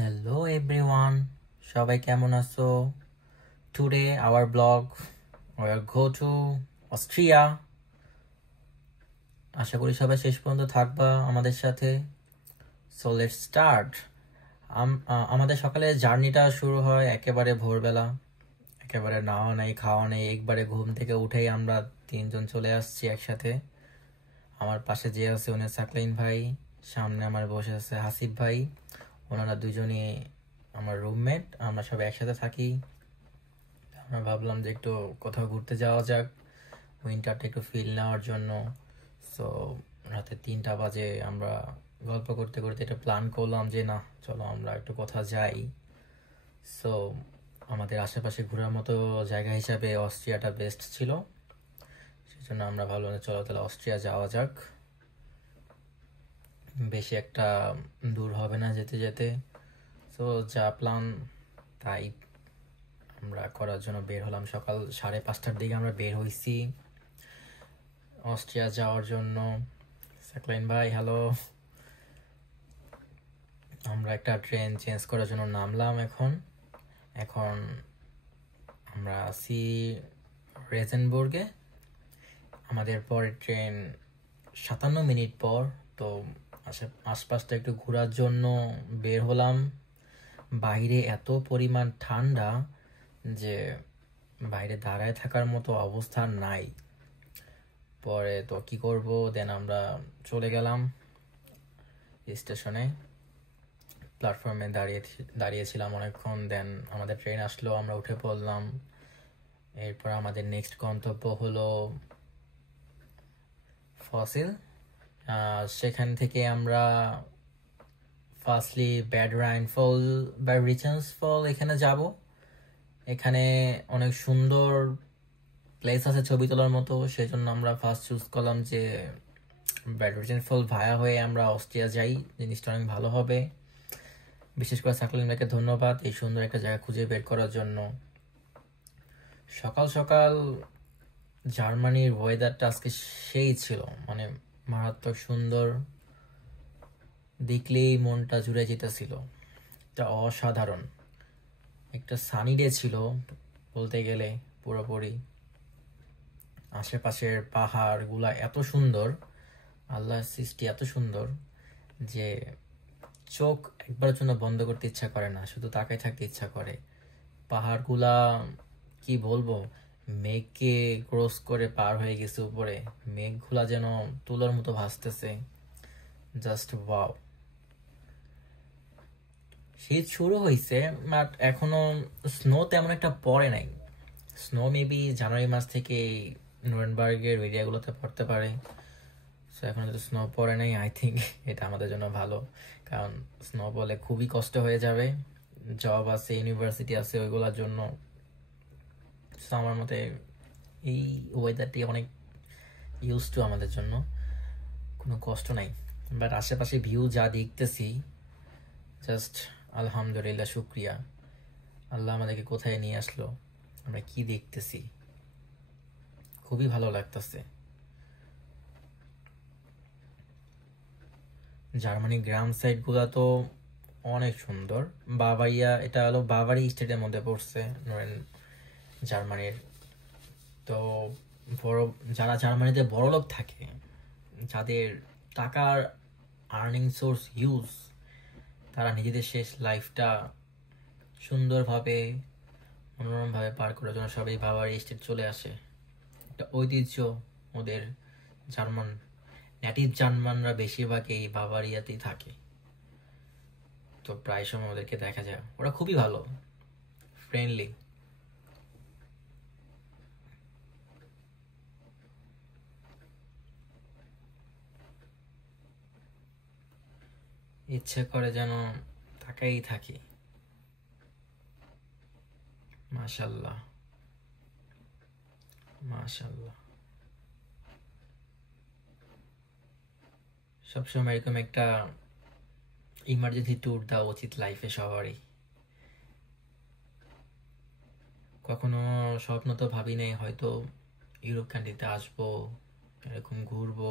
Hello everyone, সবাই কেমন আছো? Today our blog will go to Austria. আশা করি সবাই শেষ পর্যন্ত থাকবা আমাদের সাথে। So let's start. আমাদের সকালে জার্নিটা শুরু হয় একেবারে ভোরবেলা, একেবারে নাওয়া নেই খাওয়া নেই, একবারে ঘুম থেকে উঠেই আমরা তিনজন চলে আসছি একসাথে। আমার পাশে যে আছে উনি সাকলাইন ভাই, সামনে আমার বসে আছে হাসিব ভাই, ওনারা দুজনই আমার রুমমেট, আমরা সব একসাথে থাকি। আমরা ভাবলাম যে একটু কোথাও ঘুরতে যাওয়া যাক, উইন্টারটা একটু ফিল নেওয়ার জন্য। সো রাতে 3টা বাজে আমরা গল্প করতে করতে এটা প্ল্যান করলাম যে না চলো আমরা একটু কোথাও যাই। সো আমাদের আশেপাশে ঘোরার মতো জায়গা হিসাবে অস্ট্রিয়াটা বেস্ট ছিল, সেজন্য আমরা ভাবলাম চলো তাহলে অস্ট্রিয়া যাওয়া যাক, বেশি একটা দূর হবে না যেতে যেতে। সো যা প্ল্যান তাই আমরা করার জন্য বের হলাম। সকাল 5:30টার দিকে আমরা বের হইছি অস্ট্রিয়া যাওয়ার জন্য। সাকলাইন ভাই হ্যালো। আমরা একটা ট্রেন চেঞ্জ করার জন্য নামলাম। এখন আমরা আছি রেজেনবুর্গে। আমাদের পরের ট্রেন 57 মিনিট পর। তো আশপাশটা একটু ঘোরার জন্য বের হলাম। বাইরে এত পরিমাণ ঠান্ডা যে বাইরে দাঁড়ায় থাকার মতো অবস্থা নাই। পরে তো কি করব, দেন আমরা চলে গেলাম স্টেশনে, প্ল্যাটফর্মে দাঁড়িয়েছিলাম অনেকক্ষণ। দেন আমাদের ট্রেন আসলো, আমরা উঠে পড়লাম। এরপর আমাদের নেক্সট গন্তব্য হলো ফসিল। সেখান থেকে আমরা ফার্স্টলি ব্যাড রাইন ফল বা রিচেন্স ফল এখানে যাব। এখানে অনেক সুন্দর প্লেস আছে ছবি তোলার মতো, সেজন্য আমরা ফার্স্ট চুজ করলাম যে ব্যাড রিচেন্স ফল ভায়া হয়ে আমরা অস্ট্রিয়া যাই, জিনিসটা অনেক ভালো হবে। বিশেষ করে সাকলিন ভাইকে ধন্যবাদ এই সুন্দর একটা জায়গা খুঁজে বের করার জন্য। সকাল সকাল জার্মানির ওয়েদারটা আজকে সেই ছিল, মানে মারাত্মক সুন্দর, দেখলেই মনটা জুড়ে যেতেছিল। এটা অসাধারণ একটা সানি ডে ছিল বলতে গেলে পুরোপুরি। আশেপাশের পাহাড়গুলা এত সুন্দর, আল্লাহর সৃষ্টি এত সুন্দর যে চোখ একবারের জন্য বন্ধ করতে ইচ্ছা করে না, শুধু তাকাই থাকতে ইচ্ছা করে। পাহাড়গুলা কি বলবো, মেঘকে ক্রস করে পার হয়ে গেছে উপরে, মেঘগুলা যেন তুলোর মতো ভাসতেছে। Just wow. শীত শুরু হয়েছে বাট এখনো স্নো তেমন একটা পড়ে নাই। স্নো মেবি জানুয়ারি মাস থেকে নুরেনবার্গের এরিয়াগুলোতে পড়তে পারে। সো এখন তো স্নো পড়ে নাই, আই থিঙ্ক এটা আমাদের জন্য ভালো, কারণ স্নো পড়লে খুবই কষ্ট হয়ে যাবে। জব আছে, ইউনিভার্সিটি আছে, ওইগুলোর জন্য। সো আমার মতে এই ওয়েদারটি অনেক ইউজ টু আমাদের জন্য, কোনো কষ্ট নাই। বাট আশেপাশে ভিউ যা দেখতেছি, জাস্ট আলহামদুলিল্লাহ, শুক্রিয়া আল্লাহ আমাদেরকে কোথায় নিয়ে আসলো, আমরা কি দেখতেছি, খুবই ভালো লাগতেছে। জার্মানি গ্রাম সাইড গুলা তো অনেক সুন্দর। বাভারিয়া, এটা হলো বাভারি স্টেটের মধ্যে পড়ছে জার্মানির। তো যারা জার্মানিতে বড় লোক থাকে, যাদের টাকার আর্নিং সোর্স হিউজ, তারা নিজেদের শেষ লাইফটা সুন্দরভাবে মনোরমভাবে পার করার জন্য সবাই বাভারি স্টেট চলে আসে। একটা ঐতিহ্য ওদের। জার্মান নেটিভ জার্মানরা বেশিরভাগ এই বাভারিয়াতেই থাকে, তো প্রায় সময় ওদেরকে দেখা যায়। ওরা খুবই ভালো, ফ্রেন্ডলি। ইচ্ছে করে যেন তাকাই থাকি। মাশাল্লাহ মাশাল্লাহ। সবসময় এরকম একটা ইমার্জেন্সি ট্যুর দেওয়া উচিত লাইফে সবারই। কখনো স্বপ্ন তো ভাবি নাই হয়তো ইউরোপ কান্ট্রিতে আসবো, এরকম ঘুরবো,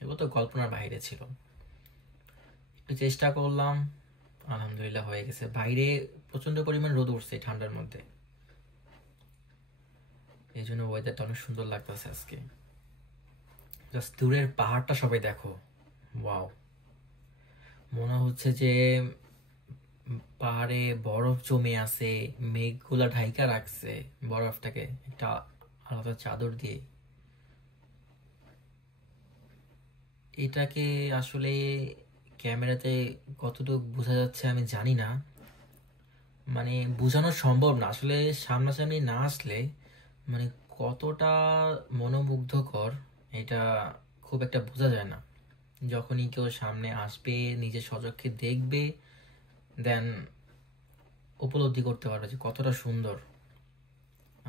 এগুলো তো কল্পনার বাইরে ছিল। একটু চেষ্টা করলাম, আলহামদুলিল্লাহ হয়ে গেছে। বাইরে প্রচন্ড পরিমাণ রোদ উঠছে এই ঠান্ডার মধ্যে, এই জন্য ওয়েদারটা অনেক সুন্দর লাগতেছে আজকে। জাস্ট দূরের পাহাড়টা সবাই দেখো, ওয়াও! মনে হচ্ছে যে পাহাড়ে বরফ জমে আছে, মেঘগুলা ঢাইকা রাখছে বরফটাকে একটা আলাদা চাদর দিয়ে। এটাকে আসলে ক্যামেরাতে কতটুকু বোঝা যাচ্ছে আমি জানি না, মানে বোঝানো সম্ভব না আসলে, সামনাসামনি না আসলে মানে কতটা মনোমুগ্ধকর এটা খুব একটা বোঝা যায় না। যখনই কেউ সামনে আসবে, নিজের সচক্ষে দেখবে, দেন উপলব্ধি করতে পারবে যে কতটা সুন্দর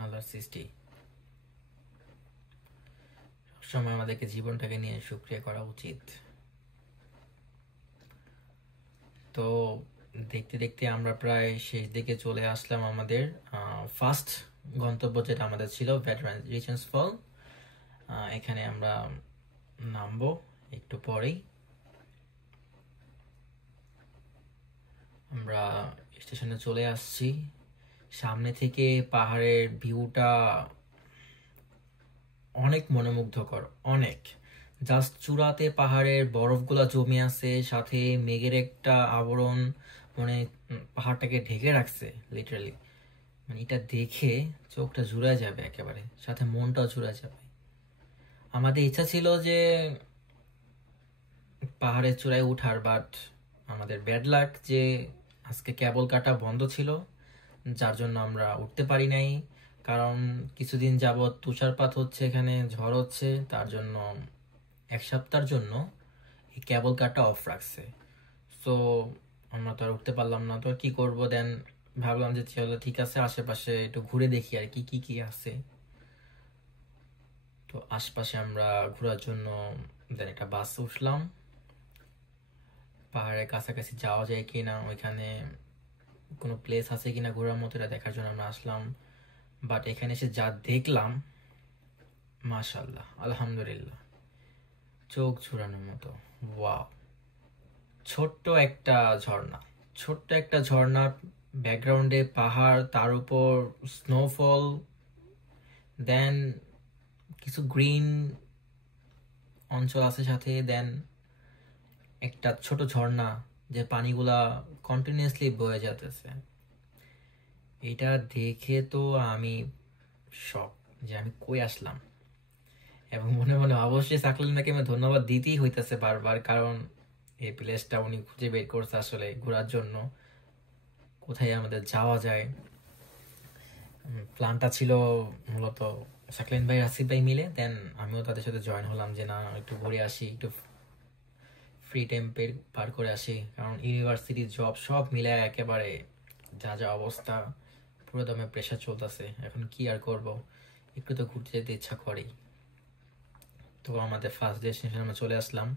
আল্লাহর সৃষ্টি। সবসময় আমাদেরকে জীবনটাকে নিয়ে শুকরিয়া করা উচিত। তো দেখতে দেখতে আমরা প্রায় শেষ দিকে চলে আসলাম। আমাদের ফার্স্ট গন্তব্য যেটা আমাদের ছিল ভেটারান রিচেন্স ফল, এখানে আমরা নামবো একটু পরেই। আমরা স্টেশনে চলে আসছি। সামনে থেকে পাহাড়ের ভিউটা অনেক মনোমুগ্ধকর, অনেক। জাস্ট চূড়াতে পাহাড়ের বরফগুলা জমে আছে, সাথে মেঘের একটা আবরণ মানে পাহাড়টাকে ঢেকে রাখছে লিটারালি। মানে এটা দেখে চোখটা জুড়ায় যাবে একেবারে, সাথে মনটাও জুড়ায় যাবে। আমাদের ইচ্ছা ছিল যে পাহাড়ের চূড়ায় উঠার, বাট আমাদের ব্যাড লাক যে আজকে কেবল কাটা বন্ধ ছিল, যার জন্য আমরা উঠতে পারি নাই। কারণ কিছুদিন যাবৎ তুষারপাত হচ্ছে, এখানে ঝড় হচ্ছে, তার জন্য এক সপ্তাহের জন্য এই কেবল কারটা অফ রাখছে। সো আমরা তো আর উঠতে পারলাম না, তো কি করবো। দেন ভাবলাম যে চলো ঠিক আছে, আশেপাশে একটু ঘুরে দেখি আর কি কি কি আছে। তো আশপাশে আমরা ঘোরার জন্য দেন একটা বাস উঠলাম। পাহাড়ের কাছাকাছি যাওয়া যায় কিনা, ওইখানে কোনো প্লেস আছে কিনা ঘোরার মতো, এটা দেখার জন্য আমরা আসলাম। বাট এখানে এসে যা দেখলাম, মাশাআল্লাহ, আলহামদুলিল্লাহ, চোখ ঝুরানোর মতো। ওয়াও! ছোট্ট একটা ঝর্ণা, ছোট্ট একটা ঝর্ণা, ব্যাকগ্রাউন্ডে পাহাড়, তার উপর স্নোফল, দেন কিছু গ্রিন অঞ্চল আছে সাথে, দেন একটা ছোট ঝর্ণা যে পানিগুলা কন্টিনিউয়াসলি বয়ে যেতেছে। এটা দেখে তো আমি শক যে আমি কই আসলাম। এবং মনে মনে অবশ্যই সাকলিনাকে আমি ধন্যবাদ দিতেই হইতেছে বারবার, কারণ এই প্লেসটা উনি খুঁজে বের করছে আসলে ঘোরার জন্য, কোথায় আমাদের যাওয়া যায়। প্ল্যানটা ছিল মূলত সাকলিন ভাই, রাসিফ ভাই মিলে, দেন আমিও তাদের সাথে জয়েন হলাম যে না একটু ঘুরে আসি, একটু ফ্রি টাইম পার করে আসি। কারণ ইউনিভার্সিটি জব সব মিলে একেবারে যা যা অবস্থা, পুরো দমে প্রেশার চলতেছে, এখন কি আর করব, একটু তো ঘুরতে যেতে ইচ্ছা করেই। তো আমাদের ফার্স্ট ডেস্টিনেশন আমরা চলে আসলাম।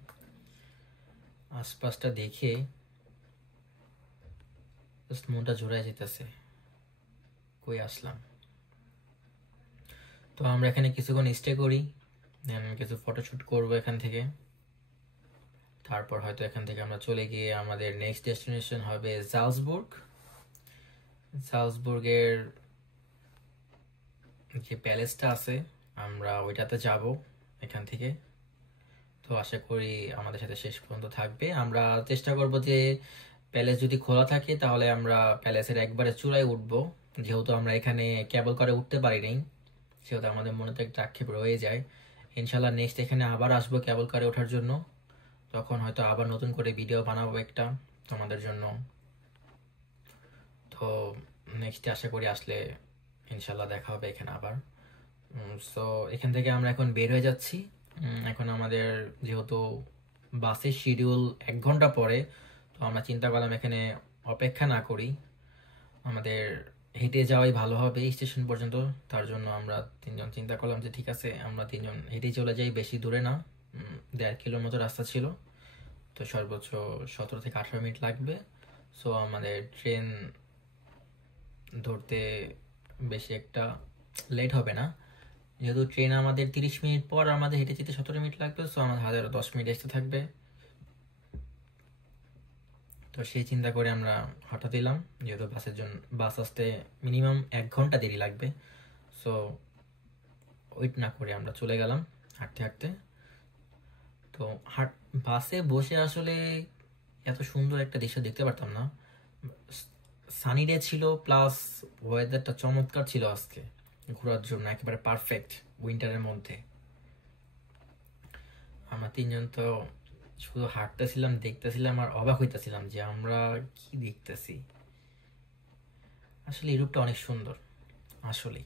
আশপাশটা দেখে জাস্ট মনটা জোড়ায় যেতেছে, কই আসলাম। তো আমরা এখানে কিছুক্ষণ স্টে করি, দেন কিছু ফটোশ্যুট করবো এখান থেকে। তারপর হয়তো এখান থেকে আমরা চলে গিয়ে আমাদের নেক্সট ডেস্টিনেশন হবে জালসবুর্গ। জালসবুর্গের যে প্যালেসটা আছে, আমরা ওইটাতে যাব এখান থেকে। তো আশা করি আমাদের সাথে শেষ পর্যন্ত থাকবে। আমরা চেষ্টা করব যে প্যালেস যদি খোলা থাকে তাহলে আমরা প্যালেসের একবারে চূড়ায় উঠব, যেহেতু আমরা এখানে কেবল করে উঠতে পারি নাই, সেহেতু আমাদের মনে তো একটা আক্ষেপ রয়ে যায়। ইনশাল্লাহ নেক্সট এখানে আবার আসবো কেবল কারে ওঠার জন্য, তখন হয়তো আবার নতুন করে ভিডিও বানাবো একটা তোমাদের জন্য। তো নেক্সটে আশা করি আসলে ইনশাল্লাহ দেখা হবে এখানে আবার। সো এখান থেকে আমরা এখন বের হয়ে যাচ্ছি। এখন আমাদের যেহেতু বাসের শিডিউল 1 ঘন্টা পরে, তো আমরা চিন্তা করলাম এখানে অপেক্ষা না করি, আমাদের হেঁটে যাওয়াই ভালো হবে স্টেশন পর্যন্ত। তার জন্য আমরা তিনজন চিন্তা করলাম যে ঠিক আছে আমরা তিনজন হেঁটেই চলে যাই, বেশি দূরে না, 1.5 কিলোর মতো রাস্তা ছিল, তো সর্বোচ্চ 17 থেকে 18 মিনিট লাগবে। সো আমাদের ট্রেন ধরতে বেশি একটা লেট হবে না, যেহেতু ট্রেন আমাদের 30 মিনিট পর, আমাদের হেঁটে যেতে 17 মিনিট লাগবে, সো আমাদের হাজার 10 মিনিট আসতে থাকবে। তো তো সেই চিন্তা করে আমরা হঠাৎ দিলাম, যেহেতু বাস আসতে মিনিমাম 1 ঘন্টা দেরি লাগবে। সো ওয়েট না করে আমরা চলে গেলাম হাঁটতে হাঁটতে। তো বাসে বসে আসলে এত সুন্দর একটা দৃশ্য দেখতে পারতাম না। সানি ডে ছিল, প্লাস ওয়েদারটা চমৎকার ছিল আজকে ঘোরার জন্য, একেবারে পারফেক্ট উইন্টারের মধ্যে। আমরা 3 জন তো শুধু হাঁটতেছিলাম, দেখতেছিলাম আর অবাক হইতেছিলাম যে আমরা কি দেখতেছি। আসলে ইউরোপটা অনেক সুন্দর আসলে।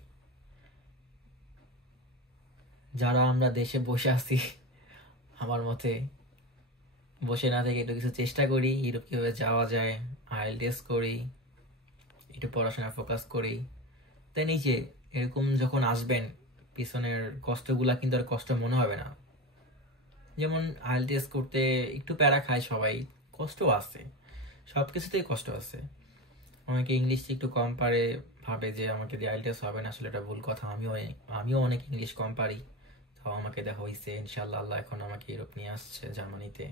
যারা আমরা দেশে বসে আছি, আমার মতে বসে না থেকে একটু কিছু চেষ্টা করি ইউরোপ কিভাবে যাওয়া যায়, আইএলটিএস করি, একটু পড়াশোনা ফোকাস করি, তাই নিচে এরকম যখন আসবেন পিছনের কষ্টগুলা কিন্তু আর কষ্ট মনে হবে না। যেমন আইএলটিএস করতে একটু প্যারা খায় সবাই, কষ্ট আছে, সব কিছুতেই কষ্ট আছে। অনেকে ইংলিশ একটু কম পারে, ভাবে যে আমাকে দিয়ে আইএলটিএস হবে না, আসলে এটা ভুল কথা। আমিও অনেক ইংলিশ কম পারি, তাও আমাকে দেখা হয়েছে। ইনশাল্লাহ আল্লাহ এখন আমাকে ইউরোপ নিয়ে আসছে, জার্মানিতে।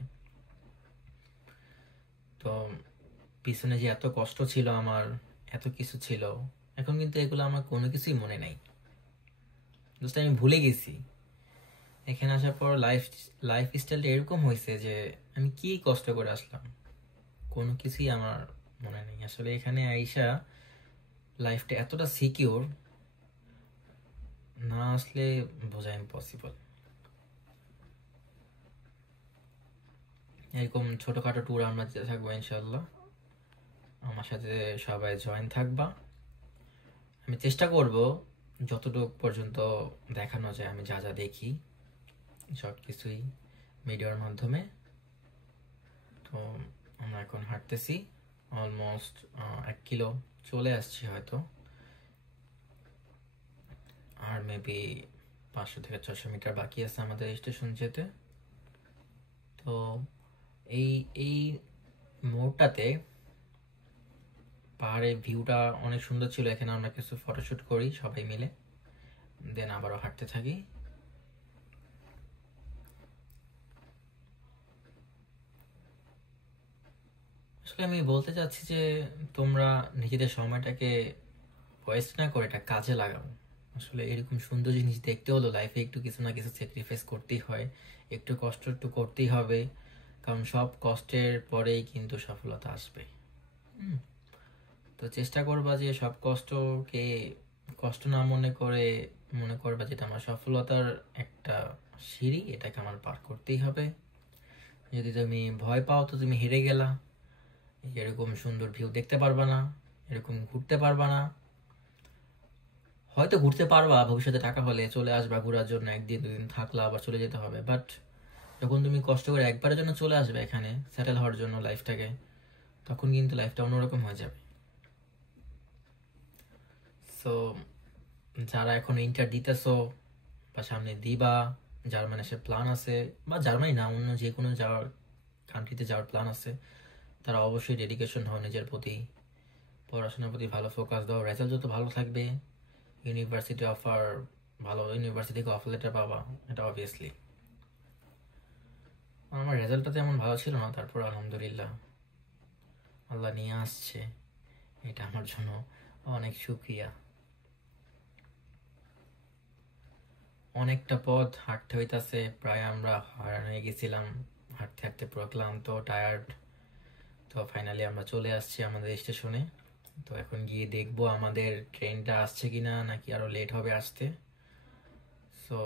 তো পিছনে যে এত কষ্ট ছিল আমার, এত কিছু ছিল, এখন কিন্তু এগুলো আমার কোনো কিছুই মনে নাই, জাস্ট আমি ভুলে গেছি। এখানে আসার পর লাইফ স্টাইলটা এরকম হয়েছে যে আমি কি কষ্ট করে আসলাম, কোনো কিছুই আমার মনে নেই। আসলে এখানে আইসা লাইফটা এতটা সিকিউর, না আসলে বোঝা ইম্পসিবল। এরকম ছোটখাটো ট্যুর আমরা যেতে থাকবো ইনশাল্লাহ। আমার সাথে সবাই জয়েন থাকবা। আমি চেষ্টা করব যতটুকু পর্যন্ত দেখানো যায়, আমি যা যা দেখি সব কিছুই মিডিয়ার মাধ্যমে। তো আমরা এখন হাঁটতেছি, অলমোস্ট 1 কিলো চলে আসছি হয়তো, আর মেবি 500 থেকে 600 মিটার বাকি আছে আমাদের স্টেশন যেতে। তো এই মোড়টাতে পাহাড়ের ভিউটা অনেক সুন্দর ছিল, এখানে আমরা কিছু ফটোশুট করি সবাই মিলে, দেন আবারও হাঁটতে থাকি। আসলে আমি বলতে চাচ্ছি যে তোমরা নিজেদের সময়টাকে ওয়েস্ট না করে এটা কাজে লাগাও। আসলে এরকম সুন্দর জিনিস দেখতে হলো লাইফে একটু কিছু না কিছু স্যাক্রিফাইস করতেই হয়, একটু কষ্ট একটু করতেই হবে, কারণ সব কষ্টের পরেই কিন্তু সফলতা আসবে। তো চেষ্টা করবা যে সব কষ্টকে কষ্ট না মনে করবা যেটা আমার সফলতার একটা সিঁড়ি, এটাকে আমার পার করতেই হবে। যদি তুমি ভয় পাও তো তুমি হেরে গেলা, এরকম সুন্দর ভিউ দেখতে পারবা না, এরকম ঘুরতে পারবা না। হয়তো ঘুরতে পারবা, ভবিষ্যতে টাকা হলে চলে আসবা ঘোরার জন্য, 1 দিন 2 দিন থাকলা, আবার চলে যেতে হবে। বাট যখন তুমি কষ্ট করে একবারের জন্য চলে আসবে এখানে সেটেল হওয়ার জন্য লাইফটাকে, তখন কিন্তু লাইফটা অন্যরকম হয়ে যাবে। সো যারা এখন ইন্টার দিতেছো বা সামনে দিবা, জার্মানি সে প্ল্যান আছে, বা জার্মানি না অন্য যে কোনো যাওয়ার কান্ট্রিতে যাওয়ার প্ল্যান আছে, তারা অবশ্যই ডেডিকেশন হও নিজের প্রতি, পড়াশোনার প্রতি ভালো ফোকাস দাও। রেজাল্ট যত ভালো থাকবে, ভালো ইউনিভার্সিটি থেকে অফার লেটার পাবা, এটা অবভিয়াসলি। আমার রেজাল্টটা তেমন ভালো ছিল না, তারপর আলহামদুলিল্লাহ আল্লাহ নিয়ে আসছে, এটা আমার জন্য অনেক শুকরিয়া। অনেকটা পথ হাঁটতে হইতাছে, প্রায় আমরা হয়রান হয়ে গেছিলাম, হাঁটতে হাঁটতে পুরো ক্লান্ত, টায়ার্ড। তো ফাইনালি আমরা চলে আসছি আমাদের স্টেশনে। তো এখন গিয়ে দেখবো আমাদের ট্রেনটা আসছে কিনা, নাকি আরো লেট হবে আসতে। সো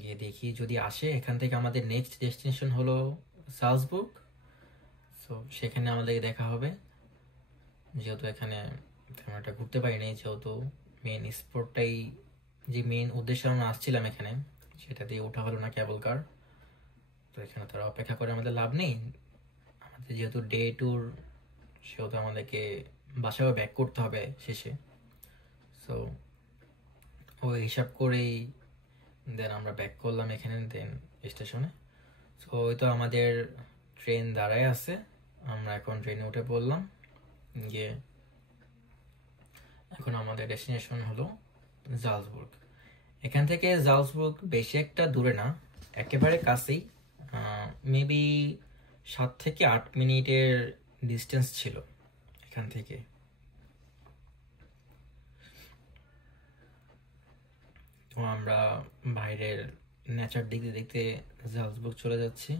গিয়ে দেখি, যদি আসে এখান থেকে আমাদের নেক্সট ডেস্টিনেশন হলো সালজবুর্গ। সো সেখানে আমাদের দেখা হবে, যেহেতু এখানে তেমন একটা ঘুরতে পারিনি, যেহেতু মেন স্পটটাই, যে মেন উদ্দেশ্যে আমরা আসছিলাম এখানে, সেটা দিয়ে ওঠা হলো না কেবল কার। তো এখানে তারা অপেক্ষা করে আমাদের লাভ নেই, আমাদের যেহেতু ডে ট্যুর, সেহেতু আমাদেরকে বাসায়ও ব্যাক করতে হবে শেষে। সো ওই হিসাব করেই দেন আমরা ব্যাক করলাম এখানে, দেন স্টেশনে। সো ওই তো আমাদের ট্রেন দাঁড়ায় আছে, আমরা এখন ট্রেনে উঠে পড়লাম। গিয়ে এখন আমাদের ডেস্টিনেশন হলো জালসবুর্গ। এখান থেকে জালসবুর্গ বেশি একটা দূরে না, একেবারে কাছেই, মেবি 7 থেকে 8 মিনিটের ডিস্টেন্স ছিল এখান থেকে। তো আমরা বাইরের নেচার দেখতে দেখতে জালসবুর্গ চলে যাচ্ছি।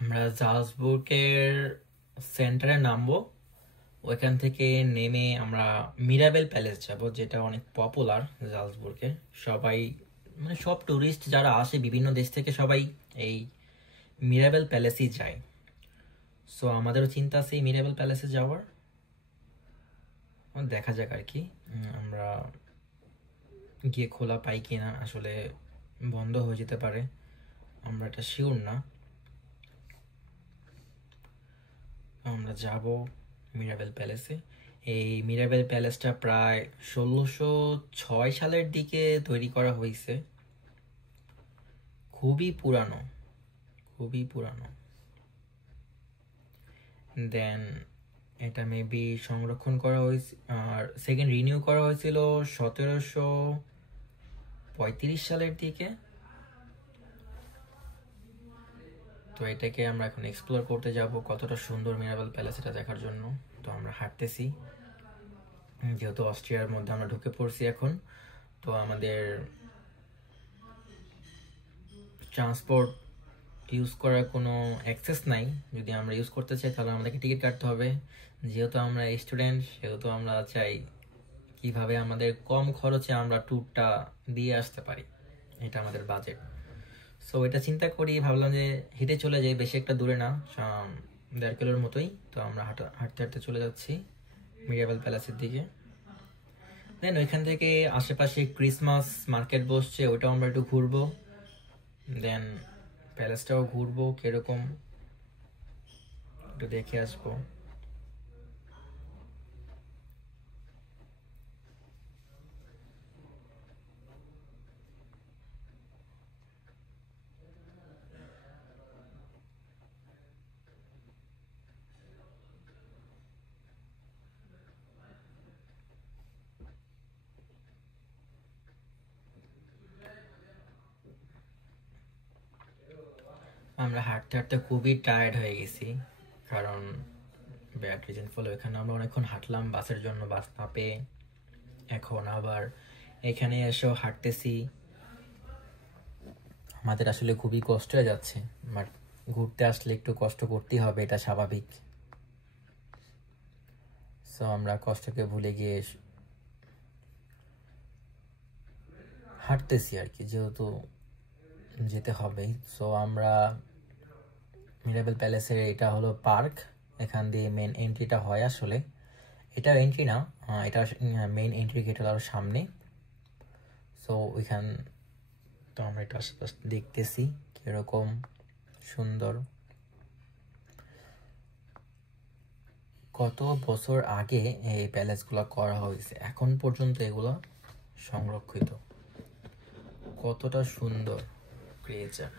আমরা জালসবুর্গের সেন্টারে নামবো, ওইখান থেকে নেমে আমরা মিরাবেল প্যালেস যাব, যেটা অনেক পপুলার জালসবুর্গে। সবাই মানে সব টুরিস্ট যারা আসে বিভিন্ন দেশ থেকে সবাই এই মিরাবেল প্যালেসই যায়। সো আমাদেরও চিন্তা আছে এই মিরাবেল প্যালেসে যাওয়ার। দেখা যাক আর কি, আমরা গিয়ে খোলা পাই কিনা, আসলে বন্ধ হয়ে যেতে পারে, আমরা এটা শিওর না। আমরা যাব মিরাবেল প্যালেসে। এই মিরাবেল প্যালেসটা প্রায় 1606 সালের দিকে তৈরি করা হয়েছে, খুবই পুরানো, খুবই পুরানো। দেন এটা মেবি সংরক্ষণ করা হয়েছে, আর সেকেন্ড রিনিউ করা হয়েছিল 1735 সালের দিকে। তো এটাকে আমরা এখন এক্সপ্লোর করতে যাব, কতটা সুন্দর মিরাবেল প্যালেস এটা দেখার জন্য। তো আমরা হাঁটতেছি, যেহেতু অস্ট্রিয়ার মধ্যে আমরা ঢুকে পড়ছি এখন, তো আমাদের ট্রান্সপোর্ট ইউজ করার কোনো অ্যাক্সেস নাই। যদি আমরা ইউজ করতে চাই তাহলে আমাদেরকে টিকিট কাটতে হবে। যেহেতু আমরা স্টুডেন্ট, সেহেতু আমরা চাই কিভাবে আমাদের কম খরচে আমরা ট্যুরটা দিয়ে আসতে পারি, এটা আমাদের বাজেট। সো এটা চিন্তা করি ভাবলাম যে হেঁটে চলে যাই, বেশি একটা দূরে না, 1.5 কিলোর মতোই। তো আমরা হাঁটতে হাঁটতে চলে যাচ্ছি মিরাবেল প্যালেসের দিকে। দেন ওইখান থেকে আশেপাশে ক্রিসমাস মার্কেট বসছে, ওইটাও আমরা একটু ঘুরবো। দেন প্যালেসটাও ঘুরবো, কিরকম একটু দেখে আসবো। আমরা হাঁটতে হাঁটতে খুবই টায়ার্ড হয়ে গেছি, কারণ ব্যাড রিজন ফলে ওইখানে আমরা অনেকক্ষণ হাঁটলাম বাসের জন্য, বাস না পেয়ে। এখন আবার এখানে এসেও হাঁটতেছি, আমাদের আসলে খুবই কষ্ট হয়ে যাচ্ছে। বাট ঘুরতে আসলে একটু কষ্ট করতেই হবে, এটা স্বাভাবিক। সো আমরা কষ্টকে ভুলে গিয়ে হাঁটতেছি আর কি, যেহেতু যেতে হবেই। সো আমরা মিরাবেল প্যালেসের, এটা হলো পার্ক, এখান দিয়ে মেন এন্ট্রিটা হয়। আসলে এটা এন্ট্রি না, এটা মেইন এন্ট্রি গেট হলো আরো সামনে। সো ওইখান, তো আমরা একটু আশেপাশে দেখতেছি কিরকম সুন্দর। কত বছর আগে এই প্যালেসগুলো করা হয়েছে, এখন পর্যন্ত এগুলো সংরক্ষিত, কতটা সুন্দর ক্রিয়েচার।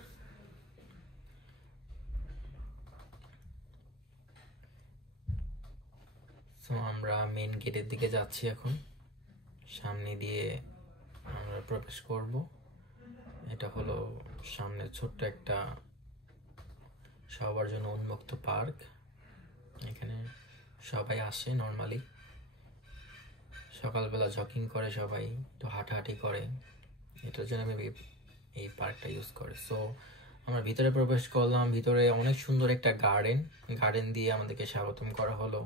সো আমরা মেন গেটের দিকে যাচ্ছি এখন, সামনে দিয়ে আমরা প্রবেশ করব। এটা হলো সামনে ছোট্ট একটা সবার জন্য উন্মুক্ত পার্ক, এখানে সবাই আসে নর্মালি, সকালবেলা জগিং করে সবাই, একটু হাঁটাহাঁটি করে, এটার জন্য আমি এই পার্কটা ইউজ করে। সো আমরা ভিতরে প্রবেশ করলাম, ভিতরে অনেক সুন্দর একটা গার্ডেন দিয়ে আমাদেরকে স্বাগতম করা হলো।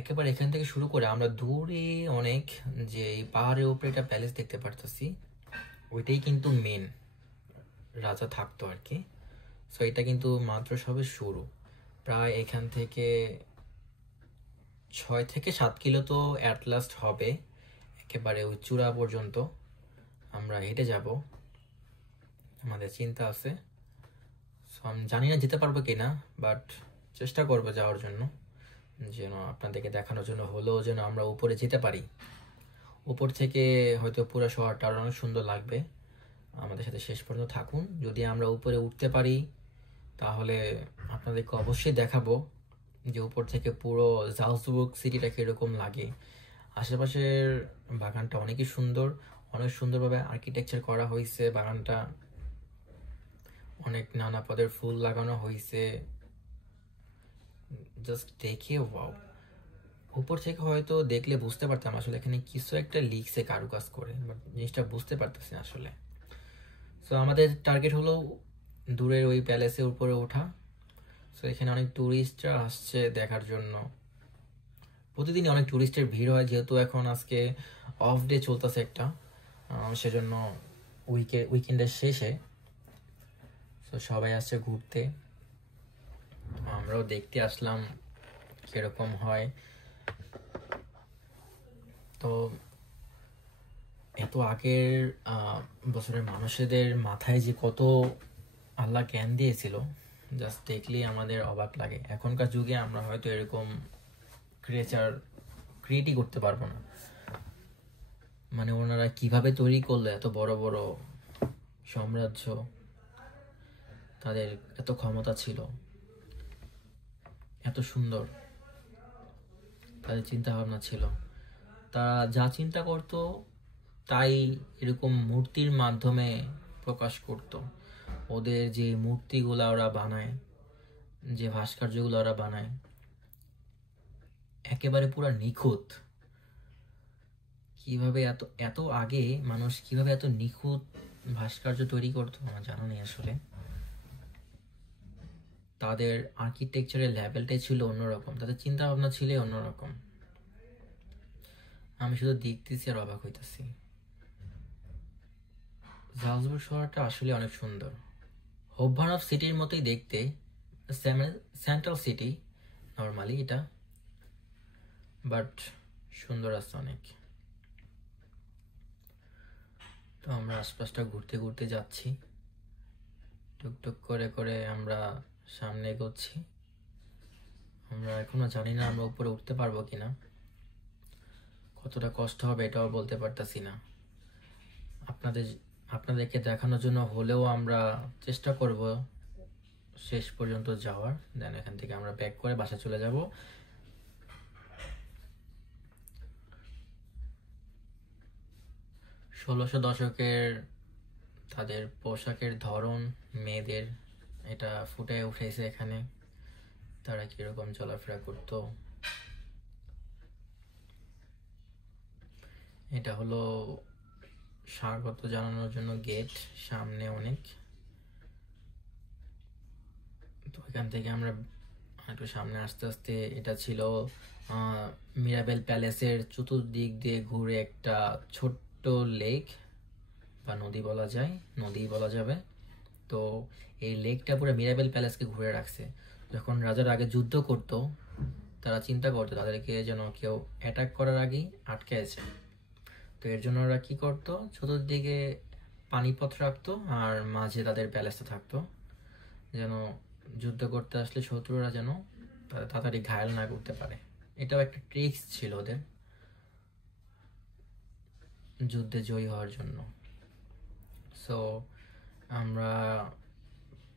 একেবারে এখান থেকে শুরু করে আমরা দূরে অনেক, যে এই পাহাড়ের উপরে একটা প্যালেস দেখতে পারতেছি, ওইটাই কিন্তু মেন রাজা থাকতো আর কি। সো এটা কিন্তু মাত্র সবে শুরু, প্রায় এখান থেকে 6 থেকে 7 কিলো তো অ্যাট লাস্ট হবে। একেবারে ওই চূড়া পর্যন্ত আমরা হেঁটে যাব, আমাদের চিন্তা আছে। সো আমি জানি না যেতে পারবো কিনা, বাট চেষ্টা করবো যাওয়ার জন্য, যেন আপনাদেরকে দেখানোর জন্য হলেও যেন আমরা উপরে যেতে পারি। উপর থেকে হয়তো পুরো শহরটা আরো অনেক সুন্দর লাগবে। আমাদের সাথে শেষ পর্যন্ত থাকুন। যদি আমরা উপরে উঠতে পারি তাহলে আপনাদেরকে অবশ্যই দেখাবো যে উপর থেকে পুরো জালসবুর্গ সিটিটা কিরকম লাগে। আশেপাশের বাগানটা অনেকই সুন্দর, অনেক সুন্দরভাবে আর্কিটেকচার করা হয়েছে। বাগানটা অনেক নানা পদের ফুল লাগানো হয়েছে, জাস্ট দেখে ওয়াও। উপর থেকে হয়তো দেখলে বুঝতে পারতাম আসলে এখানে কিছু একটা লিখছে কারুকাজ করে, বাট জিনিসটা বুঝতে পারতেছি না আসলে। সো আমাদের টার্গেট হলো দূরের ওই প্যালেসের উপরে ওঠা। সো এখানে অনেক ট্যুরিস্টরা আসছে দেখার জন্য। প্রতিদিনই অনেক ট্যুরিস্টের ভিড় হয়, যেহেতু এখন আজকে অফ ডে চলতেছে একটা, সেজন্য উইকেন্ডের শেষে তো সবাই আসছে ঘুরতে। আমরাও দেখতে আসলাম কিরকম হয়। তো এত আগের বছরের মানুষদের মাথায় যে কত আল্লাহ জ্ঞান দিয়েছিল, জাস্ট দেখলেই আমাদের অবাক লাগে। এখনকার যুগে আমরা হয়তো এরকম ক্রিয়েটই করতে পারবো না। মানে ওনারা কিভাবে তৈরি করলো এত বড় বড় সাম্রাজ্য, তাদের এত ক্ষমতা ছিল, এত সুন্দর তাদের চিন্তা ভাবনা ছিল। তারা যা চিন্তা করত তাই এরকম মূর্তির মাধ্যমে প্রকাশ করত। ওদের যে মূর্তিগুলো ওরা বানায়, যে ভাস্কর্যগুলো ওরা বানায়, একেবারে পুরো নিখুঁত। কিভাবে এত এত আগে মানুষ কিভাবে এত নিখুঁত ভাস্কর্য তৈরি করতো আমার জানা নেই আসলে। তাদের আর্কিটেকচারের লেভেলটাই ছিল অন্যরকম, তাদের চিন্তা ভাবনা ছিল অন্যরকম। আমি শুধু দেখতেছি আর অবাক হইতেছি। জালসবুর্গ শহরটা আসলে অনেক সুন্দর, হোফবার্নহফ সিটির মতোই দেখতে, সেন্ট্রাল সিটি নর্মালি এটা, বাট সুন্দর আছে অনেক। তো আমরা আশপাশটা ঘুরতে ঘুরতে যাচ্ছি, টুকটুক করে করে আমরা সামনে এগোচ্ছি। আমরা এখনো জানি না আমরা উপরে উঠতে পারবো কিনা, কতটা কষ্ট হবে এটাও বলতে পারতাছি না। আপনাদেরকে দেখানোর জন্য হলেও আমরা চেষ্টা করব শেষ পর্যন্ত যাওয়ার। দেন এখান থেকে আমরা ব্যাক করে বাসা চলে যাব। ষোলোশো দশকের তাদের পোশাকের ধরন মেয়েদের এটা ফুটে উঠেছে এখানে, তারা কিরকম চলাফেরা করত। এটা হলো স্বাগত জানানোর জন্য গেট, সামনে অনেক। তো এখান থেকে আমরা একটু সামনে আস্তে আস্তে, এটা ছিল মিরাবেল প্যালেসের চতুর্দিক দিয়ে ঘুরে একটা ছোট্ট লেক বা নদী বলা যায়, নদী বলা যাবে। তো এই লেকটা পুরো মিরাবেল প্যালেসকে ঘুরে রাখছে। যখন রাজার আগে যুদ্ধ করত, তারা চিন্তা করতো তাদেরকে যেন কেউ অ্যাটাক করার আগেই আটকেছে। তো এর জন্য ওরা কি করতো, চতুর্দিকে পানিপথ রাখতো আর মাঝে তাদের প্যালেসটা থাকতো, যেন যুদ্ধ করতে আসলে শত্রুরা যেন তাড়াতাড়ি ঘায়েল না করতে পারে। এটাও একটা ট্রিক্স ছিল ওদের যুদ্ধে জয়ী হওয়ার জন্য। সো আমরা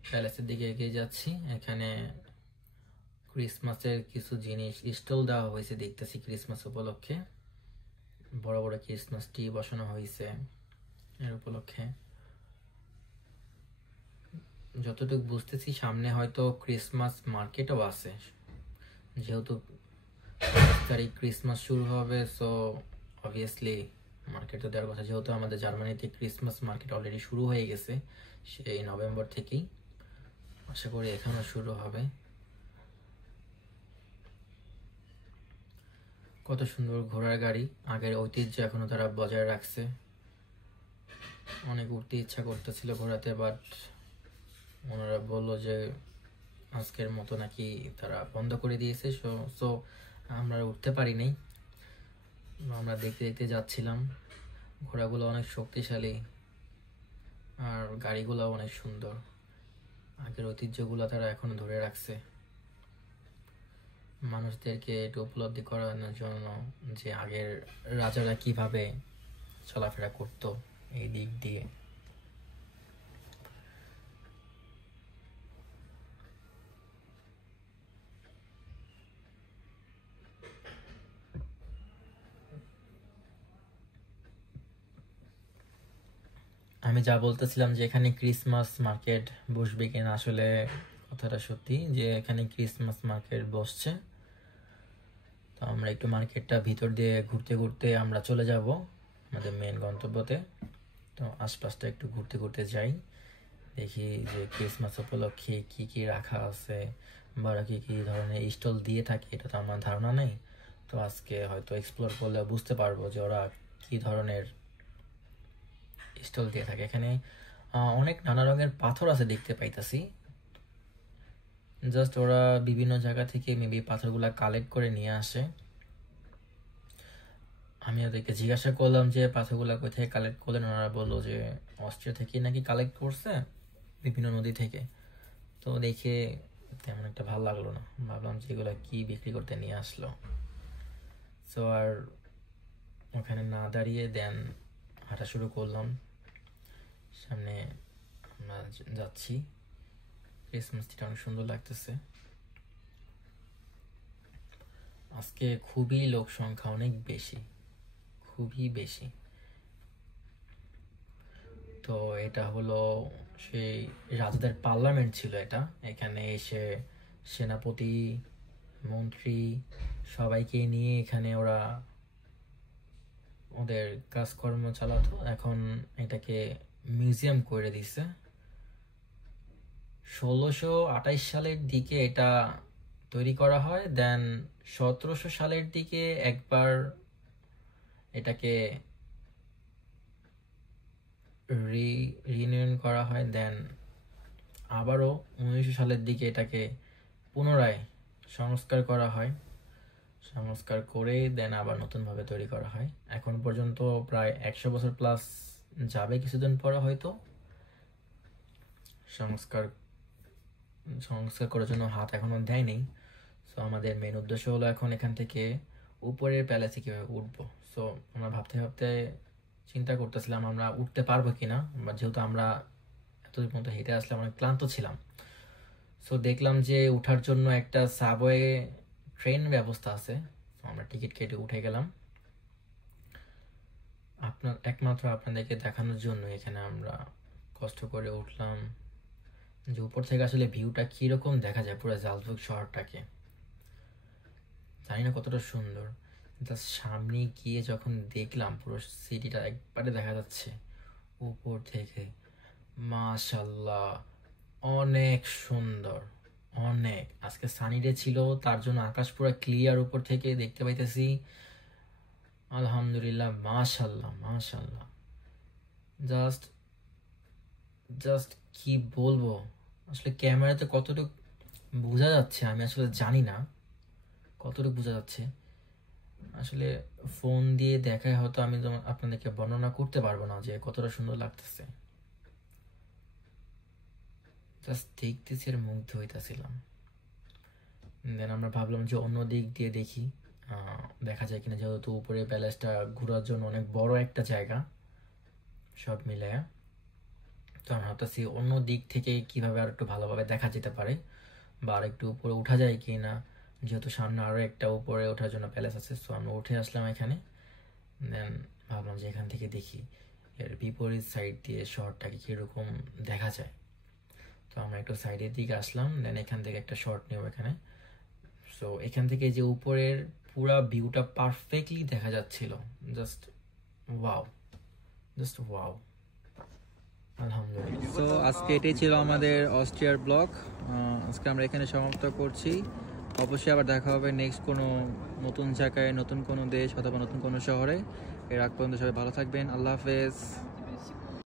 প্যালেসের দিকে এগিয়ে যাচ্ছি। এখানে ক্রিসমাসের কিছু জিনিস স্টল দেওয়া হয়েছে দেখতেছি, ক্রিসমাস উপলক্ষে বড় বড় ক্রিসমাস ট্রি বসানো হয়েছে এর উপলক্ষে। যতটুকু বুঝতেছি সামনে হয়তো ক্রিসমাস মার্কেটও আছে, যেহেতু 5 তারিখ ক্রিসমাস শুরু হবে। সো অবভিয়াসলি মার্কেট তো দেওয়ার কথা, যেহেতু আমাদের জার্মানিতে ক্রিসমাস মার্কেট অলরেডি শুরু হয়ে গেছে সেই নভেম্বর থেকেই। আশা করি এখানেও শুরু হবে। কত সুন্দর ঘোড়ার গাড়ি, আগের ঐতিহ্য এখনো তারা বজায় রাখছে। অনেক উঠতে ইচ্ছা করতেছিল ঘোড়াতে, বাট ওনারা বললো যে আজকের মতো নাকি তারা বন্ধ করে দিয়েছে। সো আমরা উঠতে পারিনি, আমরা দেখতে দেখতে যাচ্ছিলাম। ঘোড়াগুলো অনেক শক্তিশালী আর গাড়িগুলো অনেক সুন্দর, আগের ঐতিহ্যগুলো তারা এখনো ধরে রাখছে। মানুষদেরকে একটু উপলব্ধি করানোর জন্য যে আগের রাজারা কিভাবে চলাফেরা করতো এই দিক দিয়ে। আমি যা বলতেছিলাম যে এখানে ক্রিসমাস মার্কেট বসবে কিনা, আসলে কথাটা সত্যি যে এখানে ক্রিসমাস মার্কেট বসছে। তো আমরা একটু মার্কেটটা ভিতর দিয়ে ঘুরতে ঘুরতে আমরা চলে যাব আমাদের মেন গন্তব্যতে। তো আশপাশটা একটু ঘুরতে ঘুরতে যাই, দেখি যে ক্রিসমাস উপলক্ষে কি কি রাখা আছে বা কি কি ধরনের স্টল দিয়ে থাকে, এটা তো আমার ধারণা নেই। তো আজকে হয়তো এক্সপ্লোর করলে বুঝতে পারবো যে ওরা কি ধরনের স্টল দিয়ে থাকে। এখানে অনেক নানা রঙের পাথর আছে দেখতে পাইতাছি, জাস্ট ওরা বিভিন্ন জায়গা থেকে মেবি পাথরগুলা কালেক্ট করে নিয়ে আসে। আমি ওদেরকে জিজ্ঞাসা করলাম যে পাথরগুলা কোথায় কালেক্ট করলেন, ওনারা বললো যে অস্ট্রিয়া থেকে নাকি কালেক্ট করছে, বিভিন্ন নদী থেকে। তো দেখে তেমন একটা ভালো লাগলো না, ভাবলাম যে এগুলা কি বিক্রি করতে নিয়ে আসলো। সো আর ওখানে না দাঁড়িয়ে দেন হাঁটা শুরু করলাম, সামনে আমরা যাচ্ছি। ক্রিসমাস ট্রিটা অনেক সুন্দর লাগতেছে। আজকে খুবই লোক সংখ্যা অনেক বেশি, খুবই বেশি। তো এটা হলো সেই রাজাদের পার্লামেন্ট ছিল এটা। এখানে এসে সেনাপতি, মন্ত্রী সবাইকে নিয়ে এখানে ওরা ওদের কাজকর্ম চালাতো। এখন এটাকে মিউজিয়াম করে দিছে। 1628 সালের দিকে এটা তৈরি করা হয়, দেন 1700 সালের দিকে একবার এটাকে রিনিউন করা হয়, দেন আবারও 1900 সালের দিকে এটাকে পুনরায় সংস্কার করা হয়। সংস্কার করে দেন আবার নতুনভাবে তৈরি করা হয়। এখন পর্যন্ত প্রায় 100 বছর প্লাস যাবে কিছুদিন পরে হয়তো। সংস্কার করার জন্য হাত এখনো দেয়নি। সো আমাদের মেন উদ্দেশ্য হলো এখন এখান থেকে উপরের প্যালেসে কীভাবে উঠবো। সো আমরা ভাবতে ভাবতে চিন্তা করতেছিলাম আমরা উঠতে পারবো কিনা, বা যেহেতু আমরা এতদিন পর্যন্ত হেঁটে আসলাম অনেক ক্লান্ত ছিলাম। সো দেখলাম যে উঠার জন্য একটা সাবওয়ে ট্রেন ব্যবস্থা আছে। আমরা টিকিট কেটে উঠে গেলাম একমাত্র আপনাদেরকে দেখানোর জন্য। এখানে আমরা কষ্ট করে উঠলাম যে উপর থেকে আসলে ভিউটা কীরকম দেখা যায় পুরো জালসবুর্গ শহরটাকে। জানি না কতটা সুন্দর, জাস্ট সামনে গিয়ে যখন দেখলাম পুরো সিটিটা একবারে দেখা যাচ্ছে উপর থেকে। মাশাআল্লাহ, অনেক সুন্দর, অনেক। আজকে সানি ডে ছিল, তার জন্য আকাশ পুরো ক্লিয়ার উপর থেকে দেখতে পাইতেছি। আলহামদুলিল্লাহ, মাশাআল্লাহ মাশাআল্লাহ। জাস্ট কি বলবো, আসলে ক্যামেরাতে কতটুকু বোঝা যাচ্ছে আমি আসলে জানি না কতটুকু বোঝা যাচ্ছে। আসলে ফোন দিয়ে দেখায় হয়তো আমি আপনাদেরকে বর্ণনা করতে পারবো না যে কতটা সুন্দর লাগতেছে। জাস্ট দেখতেছি আর মুগ্ধ হইতেছিলাম। দেন আমরা ভাবলাম যে অন্য দিক দিয়ে দেখি দেখা যায় কিনা, যেহেতু উপরে প্যালেসটা ঘোরার জন্য অনেক বড় একটা জায়গা সব মিলায়া। তো আমরা ভাবতেছি অন্য দিক থেকে কিভাবে আর একটু ভালোভাবে দেখা যেতে পারে, বা আর একটু উপরে উঠা যায় কি না, যেহেতু সামনে আরও একটা উপরে ওঠার জন্য প্যালেস আছে। সো আমরা উঠে আসলাম এখানে। দেন ভাবলাম যে এখান থেকে দেখি এর বিপরীত সাইড দিয়ে শহরটাকে কীরকম দেখা যায়। তো আমরা একটু সাইডের দিকে আসলাম, দেন এখান থেকে একটা শর্ট নেব এখানে। সো এখান থেকে যে উপরের পুরা ভিউটা পারফেক্টলি দেখা যাচ্ছিল। জাস্ট ওয়াও, জাস্ট ওয়াও, আলহামদুলিল্লাহ। সো আজকে এটাই ছিল আমাদের অস্ট্রিয়ার ব্লগ। আজকে আমরা এখানে সমাপ্ত করছি। অবশ্যই আবার দেখা হবে নেক্সট কোনো নতুন জায়গায়, নতুন কোনো দেশ অথবা নতুন কোনো শহরে। এর আগ পর্যন্ত সবাই ভালো থাকবেন। আল্লাহ হাফেজ।